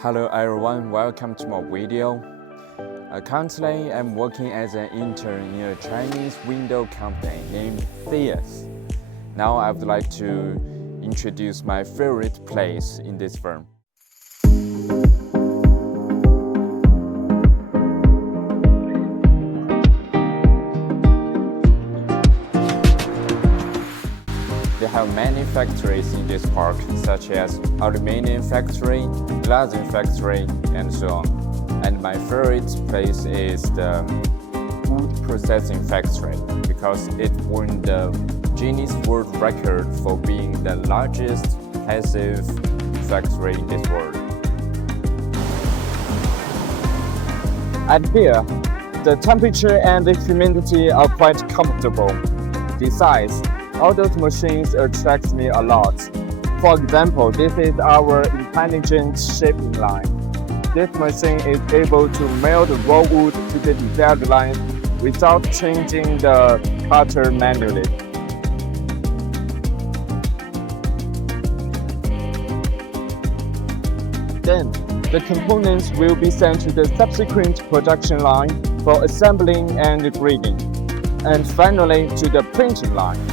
Hello everyone, welcome to my video. Currently, I'm working as an intern in a Chinese window company named SAYYAS. Now I would like to introduce my favorite place in this firm. They have many factories in this park, such as aluminum factory, glass factory, and so on. And my favorite place is the food processing factory because it won the Guinness World Record for being the largest passive factory in this world. And here, the temperature and the humidity are quite comfortable. Besides, all those machines attract me a lot. For example, this is our intelligent shaping line. This machine is able to melt raw wood to the desired line without changing the cutter manually. Then, the components will be sent to the subsequent production line for assembling and grading, and finally to the printing line.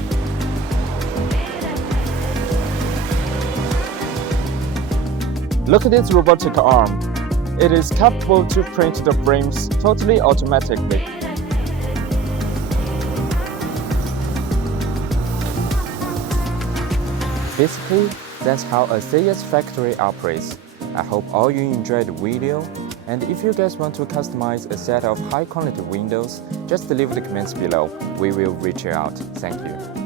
Look at this robotic arm. It is capable to print the frames totally automatically. Basically, that's how a SAYYAS factory operates. I hope all you enjoyed the video, and if you guys want to customize a set of high quality windows, just leave the comments below. We will reach you out. Thank you.